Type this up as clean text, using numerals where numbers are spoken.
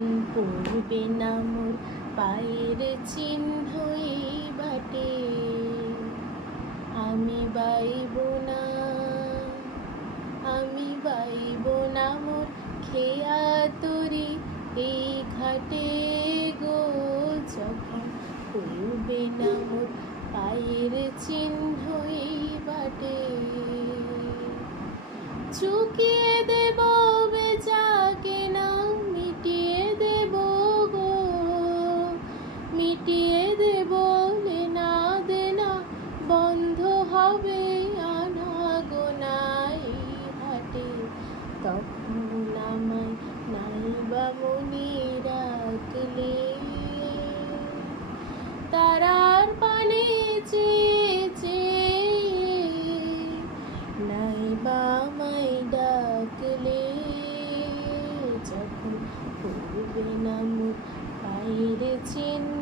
পড়বে না মোর পায়ের চিহ্ন এই বাটে, আমি বাইব না, আমি বাইব না মোর খেয়া তরি এই ঘাটে গো। যখন পড়বে না মোর পায়ের চিহ্ন এই বাটে, চুকিয়ে দেব বেচাকে না, মিটিয়ে দেব গো, মিটিয়ে দেব লেনা দেনা, বন্ধ হবে আনা গোনাই হাটে। তখন আমায় নাইবা মনে রাখলে, তারার পানে চেয়ে নাইবা আমায় ডাকলে। যখন পড়বে না মোর পায়ের চিহ্ন